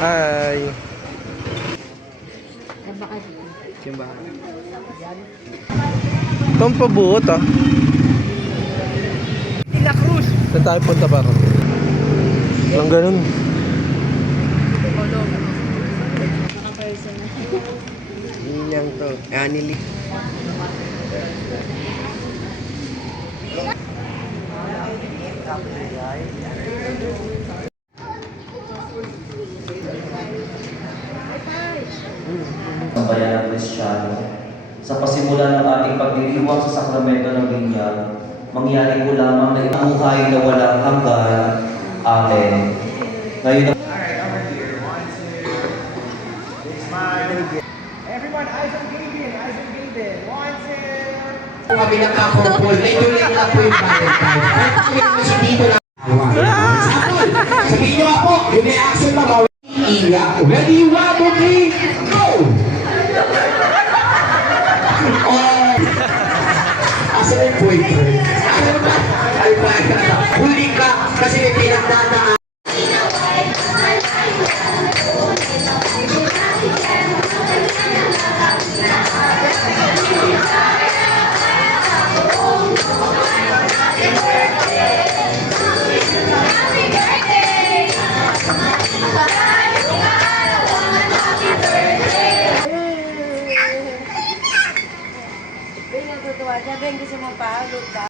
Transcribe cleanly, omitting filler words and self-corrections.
Hi. Simbahan. Itong pabuot ah. La Cruz. Saan tayo punta pa ron? Walang ganun. Inyang to. Anili. Sa bayan ng Kristiyano, sa pasimula ng ating pagdiriwang sa sakramento ng binyag, mangyari po lamang na ipamuhay na walang hanggan. Amen. Ngayon na Everyone, eyes on Gaben. Eyes on Gaben. 1, 2. Kami nakakopol, medyo lang po yung Valentine's. Kahit kami naman si Dito lang. Sabihin niyo ako, yung may action na bawal. Iyak. Ready, 1, 2, 3, go! Oh! Asa na yung boyfriend? Ano ba? Ay ba? Huli ka kasi may pinagdadaan. Sabi, gusto mo pa,